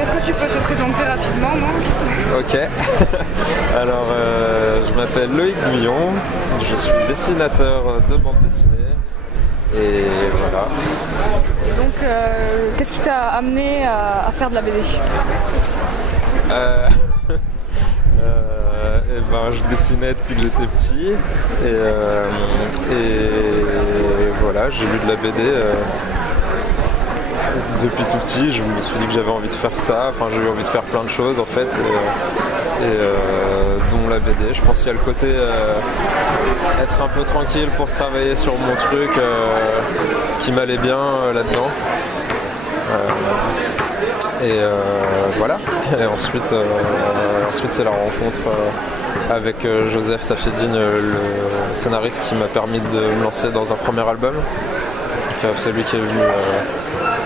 Est-ce que tu peux te présenter rapidement, non? Ok. Alors, je m'appelle Loïc Guyon, je suis dessinateur de bande dessinée et voilà. Et donc, qu'est-ce qui t'a amené à faire de la BD? Et ben, je dessinais depuis que j'étais petit et voilà, j'ai lu de la BD depuis tout petit. Je me suis dit que j'avais envie de faire ça, enfin j'ai eu envie de faire plein de choses en fait dont la BD. Je pense qu'il y a le côté être un peu tranquille pour travailler sur mon truc qui m'allait bien là-dedans. Voilà. Et ensuite c'est la rencontre avec Joseph Safieddine, le scénariste qui m'a permis de me lancer dans un premier album. C'est lui qui est venu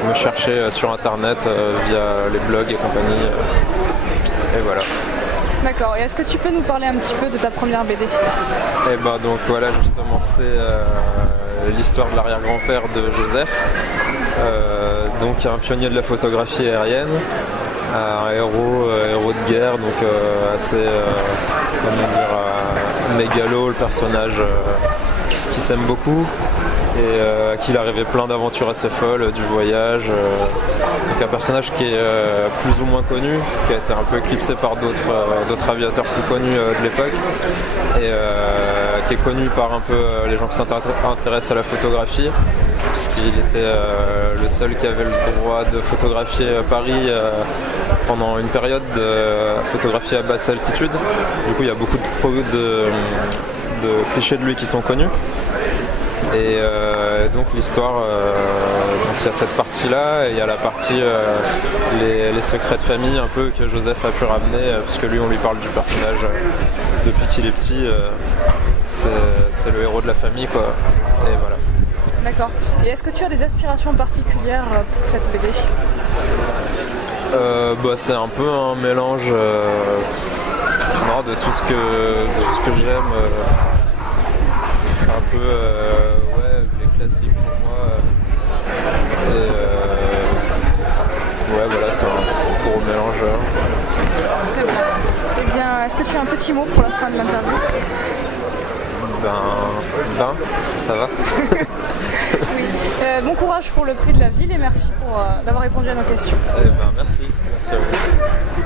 me chercher sur internet via les blogs et compagnie. Et voilà. D'accord, et est-ce que tu peux nous parler un petit peu de ta première BD? Et ben donc voilà, justement c'est l'histoire de l'arrière-grand-père de Joseph, donc un pionnier de la photographie aérienne, un héros de guerre, donc assez mégalo, le personnage qui s'aime beaucoup et à qui il arrivait plein d'aventures assez folles, du voyage, donc un personnage qui est plus ou moins connu, qui a été un peu éclipsé par d'autres aviateurs plus connus de l'époque et qui est connu par un peu les gens qui s'intéressent à la photographie, puisqu'il était le seul qui avait le droit de photographier Paris pendant une période, de photographier à basse altitude. Du coup il y a beaucoup de clichés de lui qui sont connus. Et donc l'histoire, donc il y a cette partie-là et il y a la partie les secrets de famille un peu que Joseph a pu ramener, puisque lui on lui parle du personnage depuis qu'il est petit, c'est le héros de la famille quoi. Et voilà. D'accord. Et est-ce que tu as des aspirations particulières pour cette BD? C'est un peu un mélange de tout ce que j'aime. Un peu les classiques pour moi voilà, c'est un gros mélange. Très bien. Eh bien, est-ce que tu as un petit mot pour la fin de l'interview? Ça va. Oui. Bon courage pour le prix de la ville et merci d'avoir répondu à nos questions. Merci à vous.